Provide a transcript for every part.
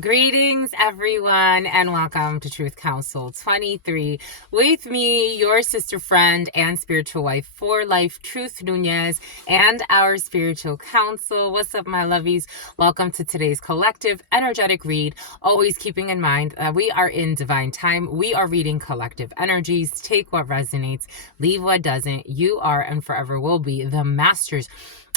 Greetings, everyone, and welcome to Truth Council 23 with me, your sister friend and spiritual wife for life, Truth Nunez, and our spiritual counsel. What's up, my lovies? Welcome to today's collective energetic read. Always keeping in mind that we are in divine time. We are reading collective energies. Take what resonates, leave what doesn't. You are and forever will be the masters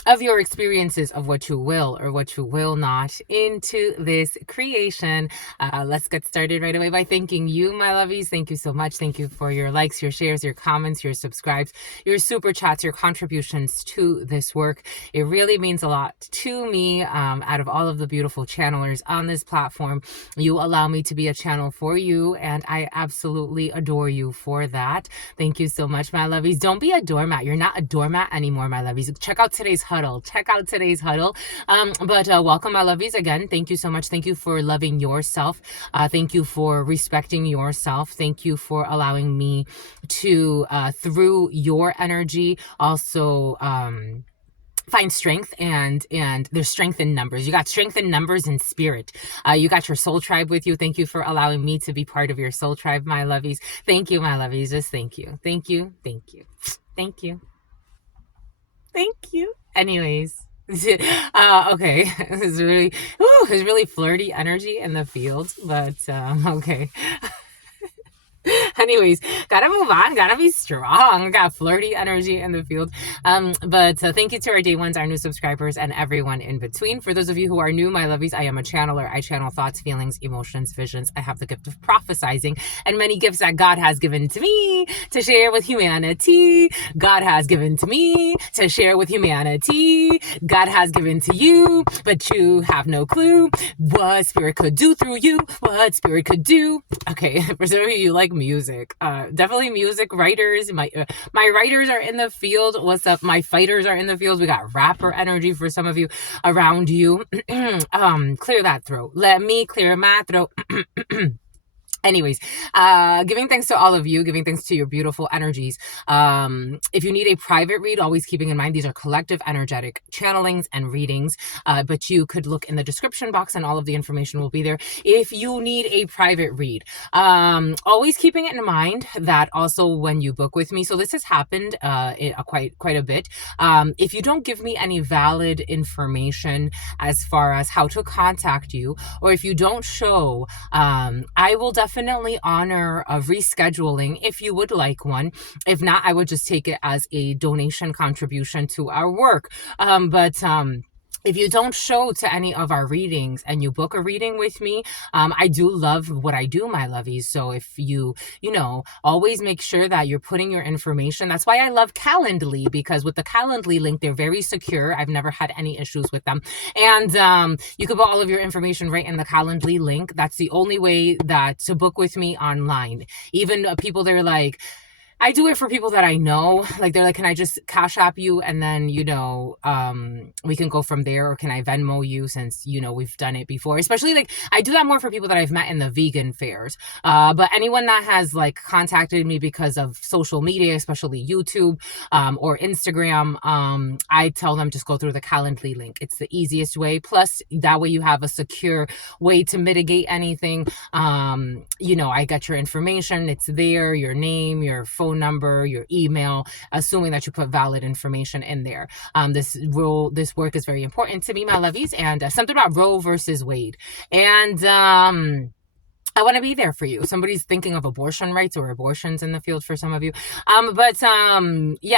of your experiences of what you will or what you will not into this creation. Let's get started right away by thanking you, my lovies. Thank you so much. Thank you for your likes, your shares, your comments, your subscribes, your super chats, your contributions to this work. It really means a lot to me. Out of all of the beautiful channelers on this platform, you allow me to be a channel for you, and I absolutely adore you for that. Thank you so much, my lovies. Don't be a doormat. You're not a doormat anymore, my lovies. Check out today's huddle. Check out today's huddle. But welcome, my lovies. Again, thank you so much. Thank you for loving yourself. Thank you for respecting yourself. Thank you for allowing me to, through your energy, also find strength, and there's strength in numbers. You got strength in numbers and spirit. You got your soul tribe with you. Thank you for allowing me to be part of your soul tribe, my lovies. Thank you, my lovies. Just thank you. Thank you. Thank you. Thank you. Thank you. Anyways. Okay. It's really flirty energy in the field, but okay. Anyways, gotta move on, gotta be strong. Got flirty energy in the field. But thank you to our day ones, our new subscribers, and everyone in between. For those of you who are new, my lovies, I am a channeler. I channel thoughts, feelings, emotions, visions. I have the gift of prophesizing and many gifts that God has given to me to share with humanity. God has given to me to share with humanity. God has given to you, but you have no clue what spirit could do through you, what spirit could do. Okay, for some of you like music, definitely music writers. My writers are in the field. What's up? My fighters are in the field. We got rapper energy for some of you around you. Clear that throat. Let me clear my throat. Anyways, giving thanks to all of you, giving thanks to your beautiful energies. If you need a private read, always keeping in mind these are collective energetic channelings and readings, but you could look in the description box and all of the information will be there if you need a private read. Always keeping it in mind that also when you book with me, so this has happened quite a bit. If you don't give me any valid information as far as how to contact you, or if you don't show, I will definitely honor a rescheduling if you would like one. If not, I would just take it as a donation contribution to our work. But if you don't show to any of our readings and you book a reading with me, I do love what I do, my lovies. So if you always make sure that you're putting your information. That's why I love Calendly, because with the Calendly link, they're very secure. I've never had any issues with them. And you can put all of your information right in the Calendly link. That's the only way that to book with me online. Even people that are like, I do it for people that I know. Like, they're like, can I just CashAPP you? And then, we can go from there. Or can I Venmo you, since, we've done it before. Especially, like, I do that more for people that I've met in the vegan fairs. But anyone that has, like, contacted me because of social media, especially YouTube or Instagram, I tell them just go through the Calendly link. It's the easiest way. Plus, that way you have a secure way to mitigate anything. I got your information. It's there, your name, your phone number, your email, assuming that you put valid information in there. This work is very important to me, my lovies, and something about Roe versus Wade. And I want to be there for you. Somebody's thinking of abortion rights or abortions in the field for some of you.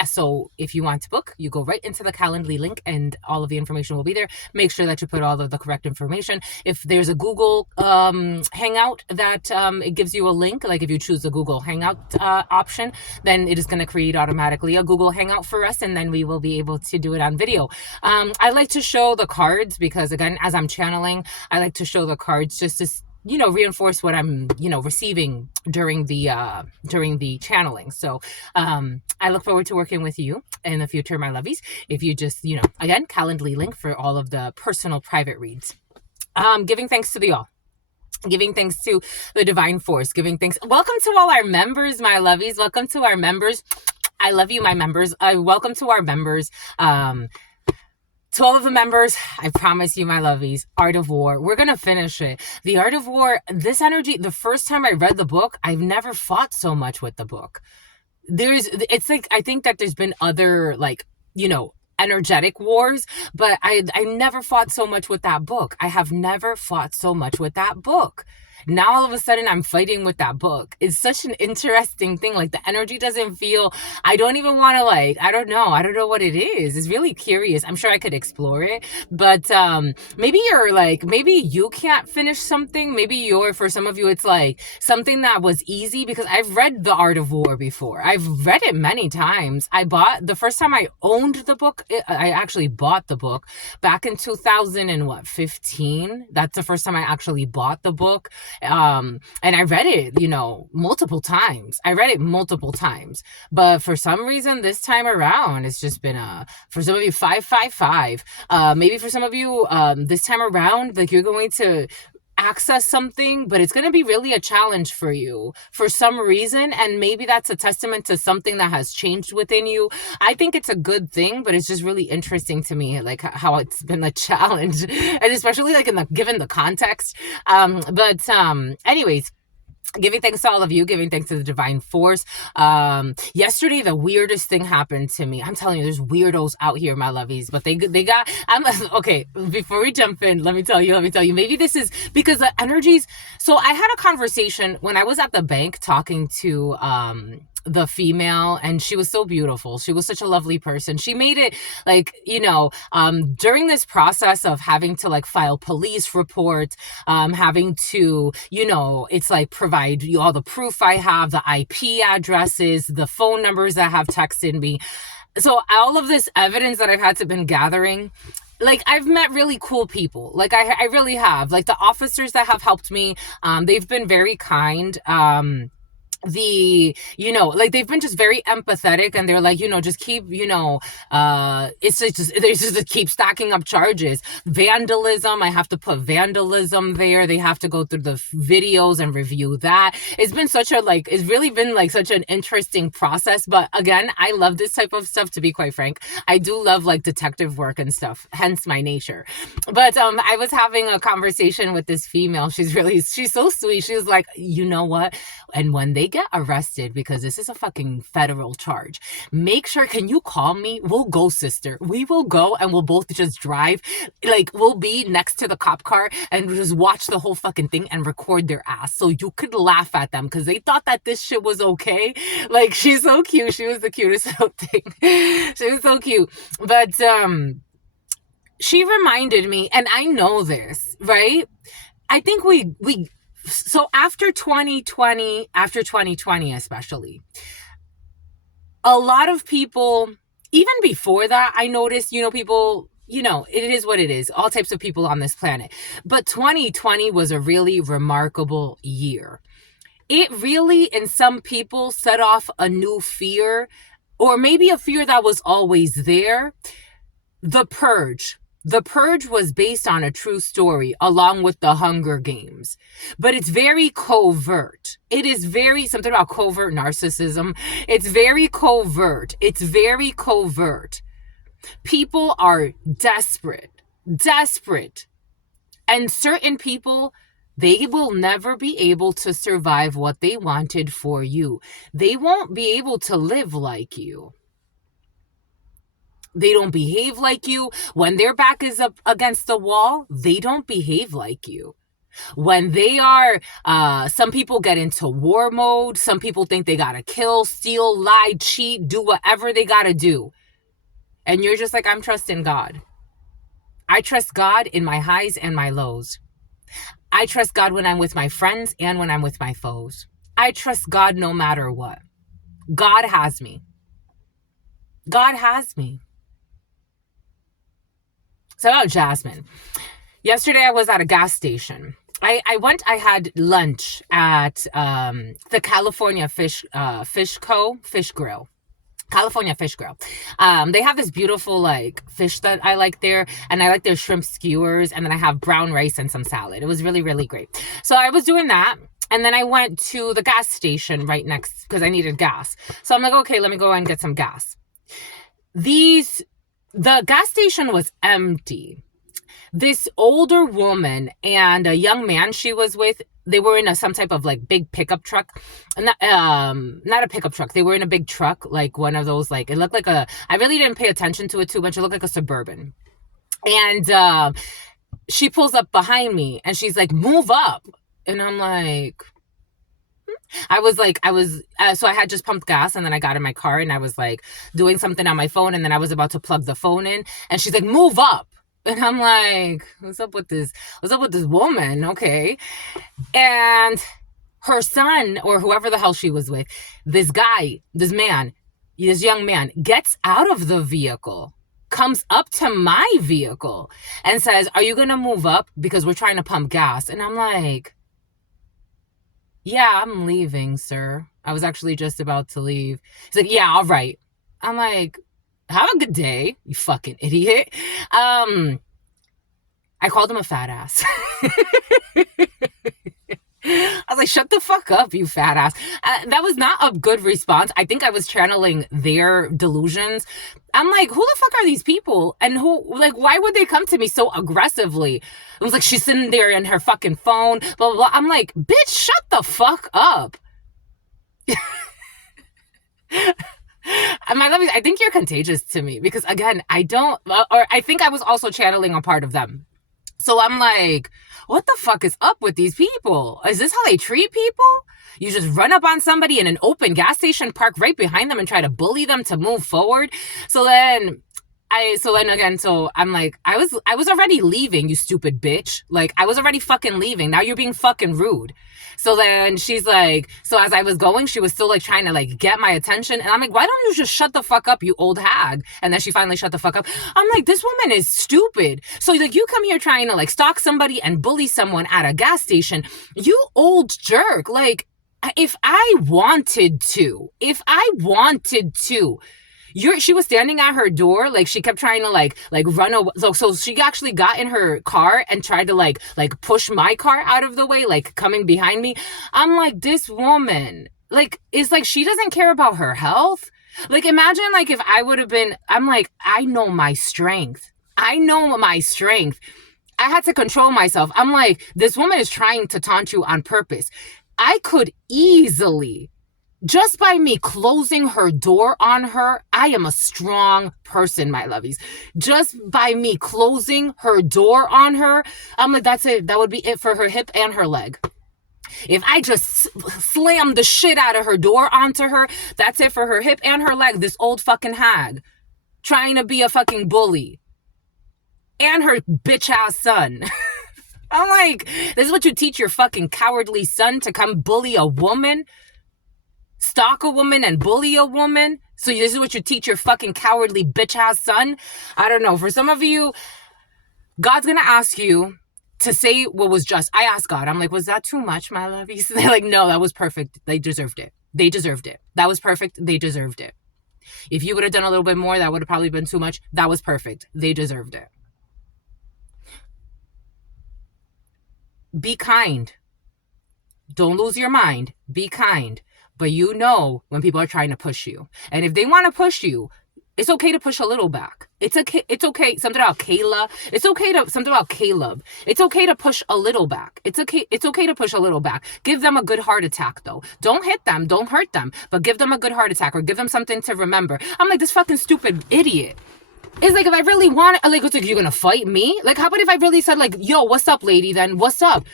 So if you want to book, you go right into the Calendly link and all of the information will be there. Make sure that you put all of the correct information. If there's a Google Hangout that it gives you a link, like if you choose the Google Hangout option, then it is going to create automatically a Google Hangout for us, and then we will be able to do it on video. I like to show the cards because, again, as I'm channeling, I like to show the cards just to reinforce what I'm, receiving during the channeling. So, I look forward to working with you in the future, my lovies. If you just, again, Calendly link for all of the personal private reads. Giving thanks to the all. Giving thanks to the divine force. Giving thanks. Welcome to all our members, my lovies. Welcome to our members. I love you, my members. Welcome to our members. To all of the members, I promise you, my lovies, Art of War, we're going to finish it. The Art of War, this energy, the first time I read the book, I've never fought so much with the book. It's like, I think that there's been other, like, energetic wars, but I never fought so much with that book. I have never fought so much with that book. Now all of a sudden I'm fighting with that book. It's such an interesting thing. Like, the energy doesn't feel, I don't even want to, like, I don't know what it is. It's really curious. I'm sure I could explore it, but maybe you're like, maybe you can't finish something. Maybe for some of you, it's like something that was easy, because I've read The Art of War before. I've read it many times. The first time I owned the book, I actually bought the book back in 2015. That's the first time I actually bought the book. And I read it, multiple times. But for some reason, this time around, it's just been for some of you, 555. Maybe for some of you, this time around, like, you're going to access something, but it's going to be really a challenge for you for some reason, and maybe that's a testament to something that has changed within you. I think it's a good thing, but it's just really interesting to me, like, how it's been a challenge, and especially, like, given the context. But anyways, giving thanks to all of you, giving thanks to the divine force. Yesterday, the weirdest thing happened to me. I'm telling you, there's weirdos out here, my lovies, but they got, okay, before we jump in, let me tell you, maybe this is because the energies. So I had a conversation when I was at the bank talking to, the female, and she was so beautiful. She was such a lovely person. She made it, like, during this process of having to, like, file police reports, having to, it's like provide you all the proof I have, the IP addresses, the phone numbers that have texted me. So all of this evidence that I've had to been gathering, like, I've met really cool people. Like, I really have. Like, the officers that have helped me, they've been very kind. Like, they've been just very empathetic, and they're like, just keep, it's just, they just keep stacking up charges. Vandalism, I have to put vandalism there. They have to go through the videos and review that. It's been it's really been, like, such an interesting process. But again, I love this type of stuff, to be quite frank. I do love, like, detective work and stuff, hence my nature. But I was having a conversation with this female. She's so sweet. She was like, you know what? And when they get arrested, because this is a fucking federal charge, make sure, can you call me? We'll go, sister. We will go, and we'll both just drive. Like, we'll be next to the cop car and just watch the whole fucking thing and record their ass, so you could laugh at them, because they thought that this shit was okay. Like, she's so cute. She was the cutest little thing. She was so cute. But she reminded me, and I know this, right? I think so after 2020 especially, a lot of people, even before that, I noticed, people, it is what it is, all types of people on this planet. But 2020 was a really remarkable year. It really, in some people, set off a new fear, or maybe a fear that was always there. The Purge. The Purge was based on a true story, along with the Hunger Games. But it's very covert. It is something about covert narcissism. It's very covert. People are desperate. And certain people, they will never be able to survive what they wanted for you. They won't be able to live like you. They don't behave like you. When their back is up against the wall, they don't behave like you. When they are, some people get into war mode. Some people think they gotta kill, steal, lie, cheat, do whatever they gotta do. And you're just like, I'm trusting God. I trust God in my highs and my lows. I trust God when I'm with my friends and when I'm with my foes. I trust God no matter what. God has me. God has me. So about Jasmine. Yesterday I was at a gas station. I had lunch at the California Fish Grill. California Fish Grill. They have this beautiful, like, fish that I like there, and I like their shrimp skewers, and then I have brown rice and some salad. It was really, really great. So I was doing that, and then I went to the gas station right next, because I needed gas. So I'm like, okay, let me go and get some gas. These The gas station was empty. This older woman and a young man she was with, they were in some type of like big pickup truck. Not a pickup truck. They were in a big truck, like one of those, like, it looked like I really didn't pay attention to it too much. It looked like a Suburban. And she pulls up behind me and she's like, move up. And I'm like, so I had just pumped gas and then I got in my car and I was like doing something on my phone and then I was about to plug the phone in and she's like, move up. And I'm like, what's up with this woman? Okay. And her son, or whoever the hell she was with, this young man gets out of the vehicle, comes up to my vehicle and says, are you going to move up? Because we're trying to pump gas. And I'm like, yeah, I'm leaving, sir. I was actually just about to leave. He's like, yeah, all right. I'm like, have a good day, you fucking idiot. I called him a fat ass. I was like, shut the fuck up, you fat ass. That was not a good response. I think I was channeling their delusions. I'm like, who the fuck are these people? And why would they come to me so aggressively? It was like, she's sitting there in her fucking phone, blah, blah, blah. I'm like, bitch, shut the fuck up. My lovies, I think you're contagious to me because, again, I think I was also channeling a part of them. So I'm like, what the fuck is up with these people? Is this how they treat people? You just run up on somebody in an open gas station, park right behind them and try to bully them to move forward. So I'm like, I was already leaving, you stupid bitch. Like, I was already fucking leaving. Now you're being fucking rude. So then she's like, so as I was going, she was still like trying to like get my attention. And I'm like, why don't you just shut the fuck up, you old hag? And then she finally shut the fuck up. I'm like, this woman is stupid. So like, you come here trying to like stalk somebody and bully someone at a gas station. You old jerk. Like, if I wanted to, she was standing at her door, like she kept trying to like run away. So she actually got in her car and tried to like push my car out of the way, like coming behind me. I'm like, this woman, like, it's like she doesn't care about her health. Like, imagine like if I would have been, I'm like, I know my strength. I had to control myself. I'm like, this woman is trying to taunt you on purpose. I could easily, just by me closing her door on her, I am a strong person, my lovies. Just by me closing her door on her, I'm like, that's it. That would be it for her hip and her leg. If I just slam the shit out of her door onto her, that's it for her hip and her leg. This old fucking hag trying to be a fucking bully. And her bitch ass son. I'm like, this is what you teach your fucking cowardly son, to come bully a woman? Stalk a woman and bully a woman? So this is what you teach your fucking cowardly bitch ass son? I don't know. For some of you, God's gonna ask you to say what was just. I asked God, I'm like, was that too much, my lovies? They're like, no, that was perfect. They deserved it. That was perfect. They deserved it. If you would have done a little bit more, that would have probably been too much. That was perfect. They deserved it. Be kind. Don't lose your mind. Be kind. But you know when people are trying to push you. And if they want to push you, it's okay to push a little back. It's okay. Something about Kayla. Something about Caleb. It's okay to push a little back. It's okay to push a little back. Give them a good heart attack, though. Don't hit them. Don't hurt them. But give them a good heart attack, or give them something to remember. I'm like, this fucking stupid idiot. It's like, if I really want it, like, it's like, you're gonna fight me? Like, how about if I really said, like, yo, what's up, lady, then? What's up?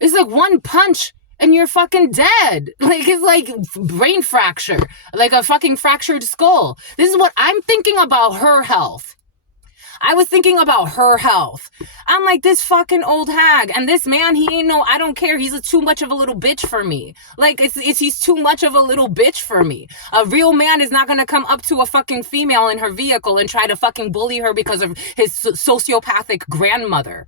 It's like one punch and you're fucking dead. Like, it's like brain fracture, like a fucking fractured skull. This is what I'm thinking about her health. I was thinking about her health. I'm like, this fucking old hag. And this man, he ain't no, I don't care. He's too much of a little bitch for me. Like, he's too much of a little bitch for me. A real man is not going to come up to a fucking female in her vehicle and try to fucking bully her because of his sociopathic grandmother.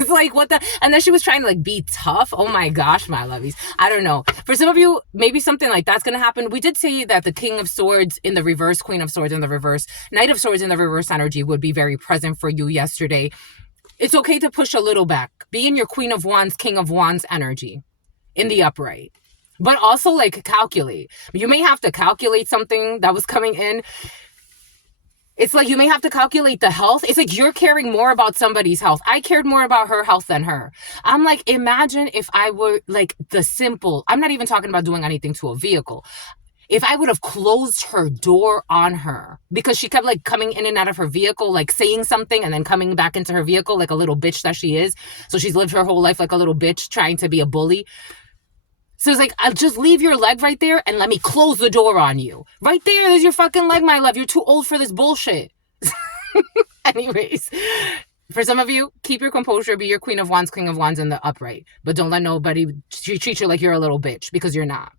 It's like, what the? And then she was trying to like be tough. Oh my gosh, my lovies. I don't know. For some of you, maybe something like that's going to happen. We did say that the King of Swords in the reverse, Queen of Swords in the reverse, Knight of Swords in the reverse energy would be very present for you yesterday. It's okay to push a little back. Be in your Queen of Wands, King of Wands energy in the upright. But also like calculate. You may have to calculate something that was coming in. It's like you may have to calculate the health. It's like you're caring more about somebody's health. I cared more about her health than her. I'm like, imagine if I were like the simple, I'm not even talking about doing anything to a vehicle. If I would have closed her door on her because she kept like coming in and out of her vehicle, like saying something and then coming back into her vehicle like a little bitch that she is. So she's lived her whole life like a little bitch trying to be a bully. So it's like, I'll just leave your leg right there and let me close the door on you. Right there's your fucking leg, my love. You're too old for this bullshit. Anyways, for some of you, keep your composure, be your Queen of Wands in the upright. But don't let nobody treat you like you're a little bitch, because you're not.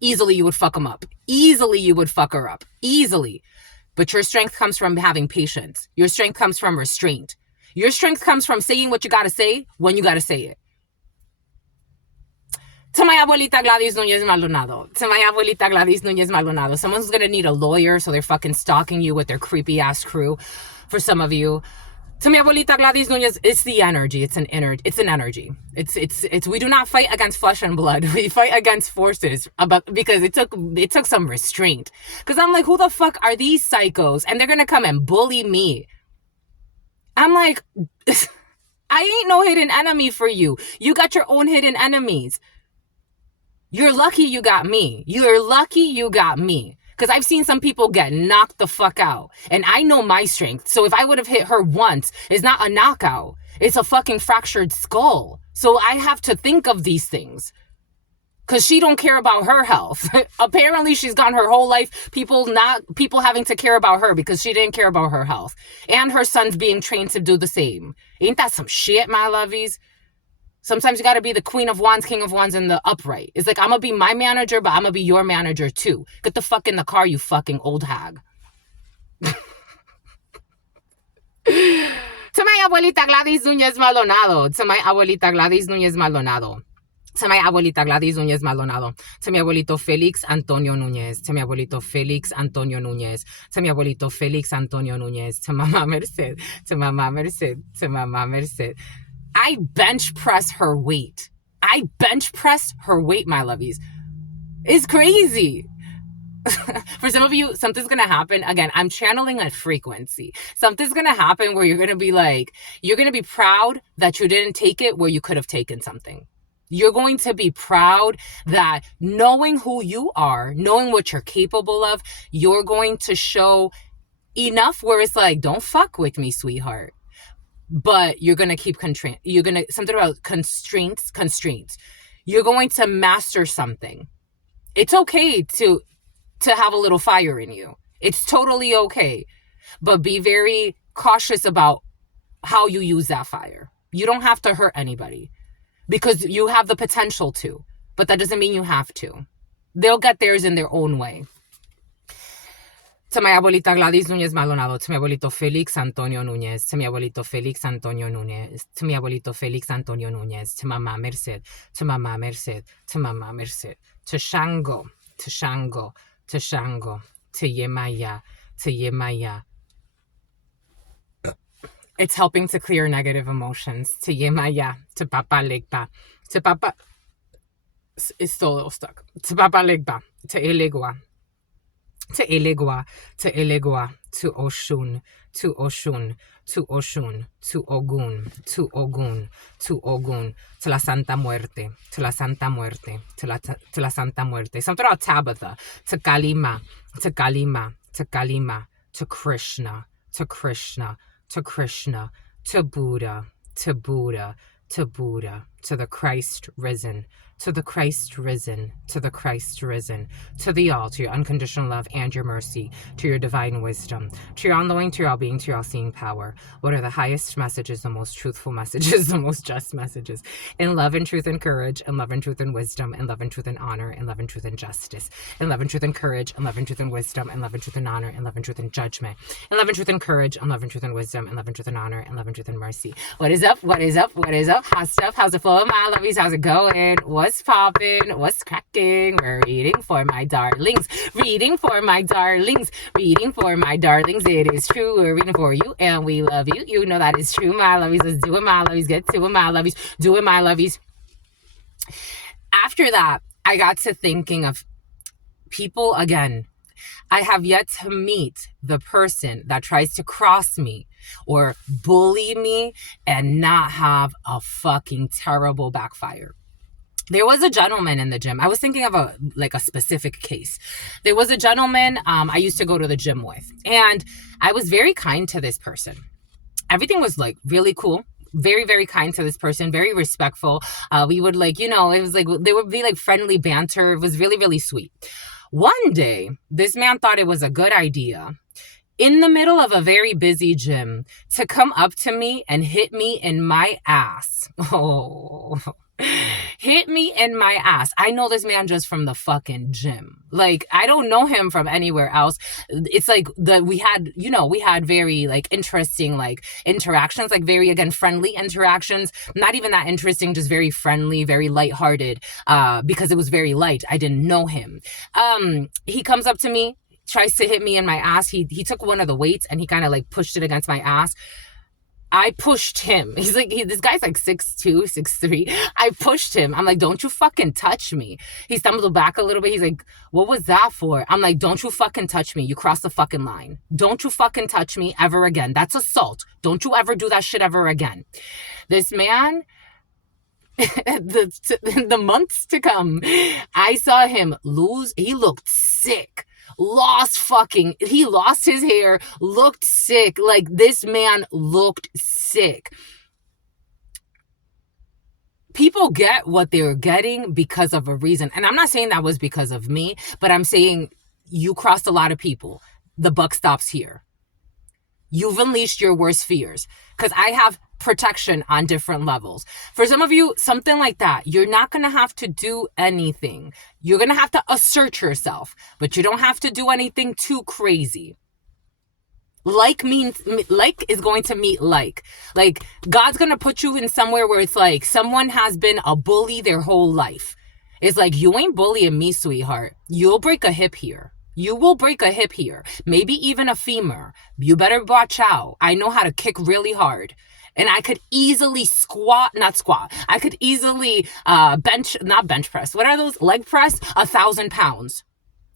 Easily you would fuck them up. Easily you would fuck her up. Easily. But your strength comes from having patience. Your strength comes from restraint. Your strength comes from saying what you gotta say when you gotta say it. To my abuelita Gladys Núñez Maldonado. To my abuelita Gladys Núñez Maldonado. Someone's gonna need a lawyer, so they're fucking stalking you with their creepy ass crew. For some of you. To mi abuelita Gladys Núñez, it's the energy. It's an energy. It's we do not fight against flesh and blood. We fight against forces, because it took some restraint. Because I'm like, who the fuck are these psychos? And they're gonna come and bully me. I'm like, I ain't no hidden enemy for you. You got your own hidden enemies. You're lucky you got me. You're lucky you got me. Because I've seen some people get knocked the fuck out. And I know my strength. So if I would have hit her once, it's not a knockout. It's a fucking fractured skull. So I have to think of these things. Because she don't care about her health. Apparently she's gone her whole life, people having to care about her because she didn't care about her health. And her son's being trained to do the same. Ain't that some shit, my lovies? Sometimes you got to be the Queen of Wands, King of Wands in the upright. It's like, I'm going to be my manager, but I'm going to be your manager too. Get the fuck in the car, you fucking old hag. To my abuelita Gladys Núñez Maldonado. To my abuelita Gladys Núñez Maldonado. To my abuelita Gladys Núñez Maldonado. To mi abuelito Felix Antonio Núñez. To mi abuelito Felix Antonio Núñez. To mi abuelito Felix Antonio Núñez. To Mama Merced. To Mama Merced. To Mama Merced. I bench press her weight. I bench press her weight, my lovies. It's crazy. For some of you, something's going to happen. Again, I'm channeling a frequency. Something's going to happen where you're going to be like, you're going to be proud that you didn't take it where you could have taken something. You're going to be proud that knowing who you are, knowing what you're capable of, you're going to show enough where it's like, don't fuck with me, sweetheart. But you're going to keep something about constraints. You're going to master something. It's okay to have a little fire in you. It's totally okay. But be very cautious about how you use that fire. You don't have to hurt anybody because you have the potential to, but that doesn't mean you have to. They'll get theirs in their own way. To my abuelita Gladys Núñez Maldonado, to mi abuelito Felix Antonio Núñez, to mi abuelito Felix Antonio Núñez, to mi abuelito Felix Antonio Núñez, to Mama Merced, to Mama Merced, to Mama Merced, to Shango, to Shango, to Shango, to Yemaya, to Yemaya. It's helping to clear negative emotions. To Yemaya, to Papa Legba, to Papa, it's still a little stuck. To Papa Legba, to Elegua. To Elegua, to Elegua, to Oshun, to Oshun, to Oshun, to Ogun, to Ogun, to Ogun, to la Santa Muerte, to la Santa Muerte, to la Santa Muerte. Something about Tabitha, to Kalima, to Kalima, to Kalima, to Krishna, to Krishna, to Krishna, to Buddha, to Buddha, to Buddha, to the Christ risen, to the Christ risen, to the Christ risen, to the all, to your unconditional love and your mercy, to your divine wisdom, to your all-knowing, to your all-being, to your all-seeing power. What are the highest messages, the most truthful messages, the most just messages? In love and truth and courage, in love and truth and wisdom, in love and truth and honor, in love and truth and justice, in love and truth and courage, in love and truth and wisdom, in love and truth and honor, in love and truth and judgment, in love and truth and courage, in love and truth and wisdom, in love and truth and honor, in love and truth and mercy. What is up? What is up? What is up? How's stuff? How's it flowing, my lovies? How's it going? What's popping? What's cracking? We're reading for my darlings. Reading for my darlings. Reading for my darlings. It is true. We're reading for you and we love you. You know that is true, my lovies. Let's do it, my lovies. Get to it, my lovies. Do it, my lovies. After that, I got to thinking of people again. I have yet to meet the person that tries to cross me or bully me and not have a fucking terrible backfire. There was a gentleman in the gym. I was thinking of a specific case. There was a gentleman I used to go to the gym with, and I was very kind to this person. Everything was like really cool. Very, very kind to this person, very respectful. We would it was like, there would be like friendly banter. It was really, really sweet. One day, this man thought it was a good idea in the middle of a very busy gym to come up to me and hit me in my ass. Oh, hit me in my ass. I know this man just from the fucking gym. Like, I don't know him from anywhere else. It's like we had very like interesting like interactions, like very, again, friendly interactions. Not even that interesting, just very friendly, very lighthearted, because it was very light. I didn't know him. He comes up to me, tries to hit me in my ass. He took one of the weights and he kind of like pushed it against my ass. I pushed him. He's like, this guy's like 6'2", 6'3". I pushed him. I'm like, don't you fucking touch me. He stumbled back a little bit. He's like, what was that for? I'm like, don't you fucking touch me. You crossed the fucking line. Don't you fucking touch me ever again. That's assault. Don't you ever do that shit ever again. This man, the months to come, I saw him lose. He looked sick. He lost his hair, looked sick. Like, this man looked sick. People get what they're getting because of a reason. And I'm not saying that was because of me, but I'm saying you crossed a lot of people. The buck stops here. You've unleashed your worst fears, because I have protection on different levels. For some of you, something like that, you're not going to have to do anything. You're going to have to assert yourself, but you don't have to do anything too crazy. Like is going to meet like. Like, God's going to put you in somewhere where it's like someone has been a bully their whole life. It's like, you ain't bullying me, sweetheart. You'll break a hip here. You will break a hip here, maybe even a femur. You better watch out. I know how to kick really hard. And I could easily I could easily not bench press. What are those? Leg press 1,000 pounds.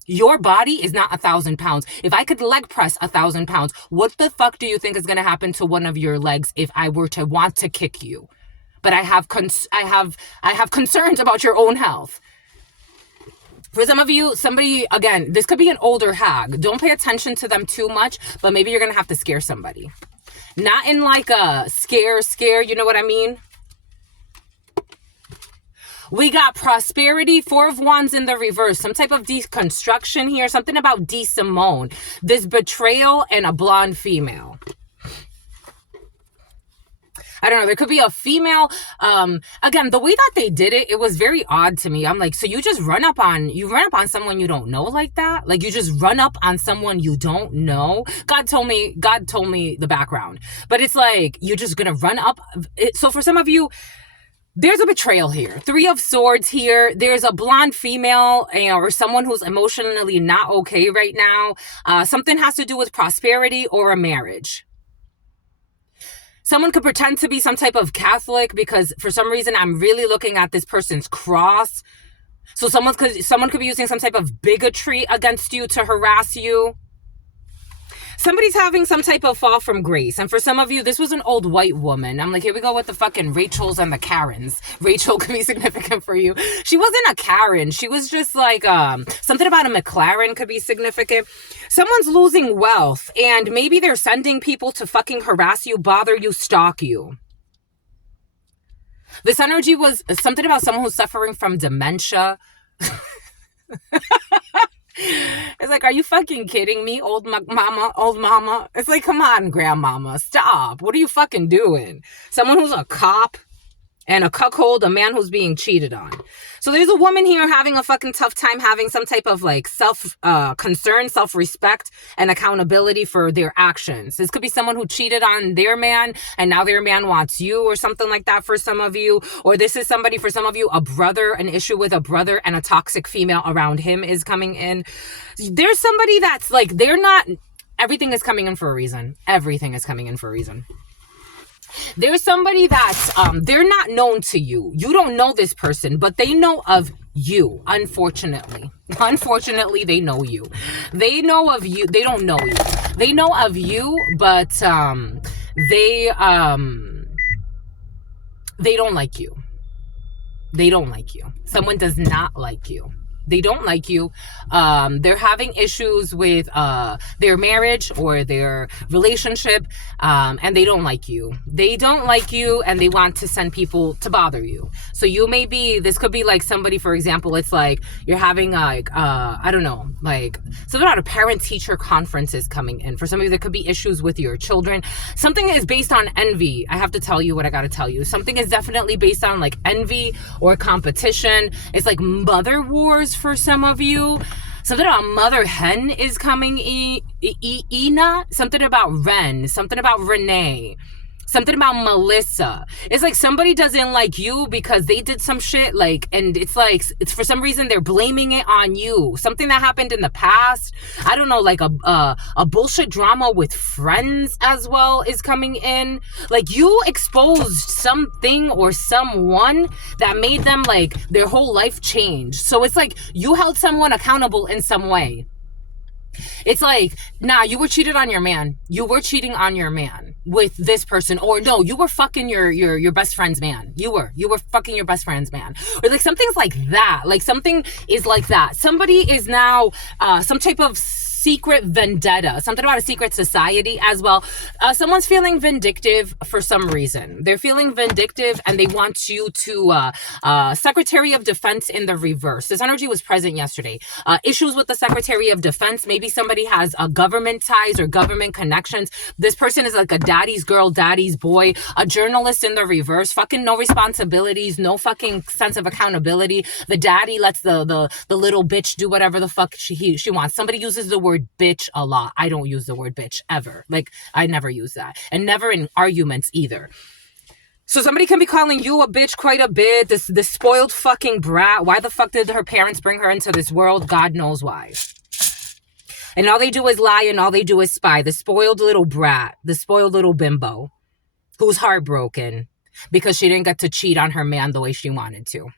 Your body is not 1,000 pounds. If I could leg press 1,000 pounds, what the fuck do you think is going to happen to one of your legs if I were to want to kick you? But I have concerns about your own health. For some of you, again, this could be an older hag. Don't pay attention to them too much, but maybe you're going to have to scare somebody. Not in like a scare, you know what I mean? We got prosperity, 4 of Wands in the reverse, some type of deconstruction here, something about Simone, this betrayal, and a blonde female. I don't know. There could be a female. Again, the way that they did it, it was very odd to me. I'm like, so you just run up on someone you don't know like that? Like, you just run up on someone you don't know? God told me the background, but it's like, you're just gonna run up. So for some of you, there's a betrayal here. 3 of Swords here. There's a blonde female, or someone who's emotionally not okay right now. Something has to do with prosperity or a marriage. Someone could pretend to be some type of Catholic, because for some reason I'm really looking at this person's cross. So someone could be using some type of bigotry against you to harass you. Somebody's having some type of fall from grace. And for some of you, this was an old white woman. I'm like, here we go with the fucking Rachels and the Karens. Rachel could be significant for you. She wasn't a Karen. She was just like, something about a McLaren could be significant. Someone's losing wealth, and maybe they're sending people to fucking harass you, bother you, stalk you. This energy was something about someone who's suffering from dementia. It's like, are you fucking kidding me, old mama? It's like, come on, grandmama, stop. What are you fucking doing? Someone who's a cop and a cuckold, a man who's being cheated on. So there's a woman here having a fucking tough time having some type of like concern, self-respect, and accountability for their actions. This could be someone who cheated on their man and now their man wants you, or something like that for some of you. Or this is somebody, for some of you, a brother, an issue with a brother, and a toxic female around him is coming in. There's somebody that's like, everything is coming in for a reason. Everything is coming in for a reason. There's somebody that's, they're not known to you. You don't know this person, but they know of you, unfortunately. Unfortunately, they know you. They know of you. They don't know you. They know of you, but they they don't like you. They don't like you. Someone does not like you. They don't like you. They're having issues with their marriage or their relationship, and they don't like you. They don't like you, and they want to send people to bother you. So you may be, this could be like somebody, for example, it's like you're having like, I don't know, like something about a parent-teacher conference is coming in. For some of you, there could be issues with your children. Something is based on envy. I have to tell you what I got to tell you. Something is definitely based on like envy or competition. It's like mother wars for some of you. Something about mother hen is coming. Ina. Something about Ren. Something about Renee. Something about Melissa. It's like somebody doesn't like you because they did some shit, like, and it's like, it's for some reason they're blaming it on you. Something that happened in the past. I don't know, like a bullshit drama with friends as well is coming in. Like you exposed something or someone that made them like their whole life change. So it's like you held someone accountable in some way. It's like, nah, you were cheated on your man. You were cheating on your man with this person. Or no, you were fucking your best friend's man. You were fucking your best friend's man. Or like something's like that. Like something is like that. Somebody is now some type of secret vendetta, something about a secret society as well. Someone's feeling vindictive for some reason. They're feeling vindictive and they want you to Secretary of Defense in the reverse. This energy was present yesterday. Issues with the Secretary of Defense. Maybe somebody has government ties or government connections. This person is like a daddy's girl, daddy's boy, a journalist in the reverse. Fucking no responsibilities, no fucking sense of accountability. The daddy lets the little bitch do whatever the fuck she wants. Somebody uses the word bitch a lot. I don't use the word bitch ever. Like I never use that, and never in arguments either. So somebody can be calling you a bitch quite a bit. This spoiled fucking brat. Why the fuck did her parents bring her into this world? God knows why. And all they do is lie and all they do is spy. The spoiled little brat, the spoiled little bimbo who's heartbroken because she didn't get to cheat on her man the way she wanted to.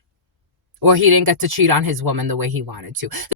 Or he didn't get to cheat on his woman the way he wanted to.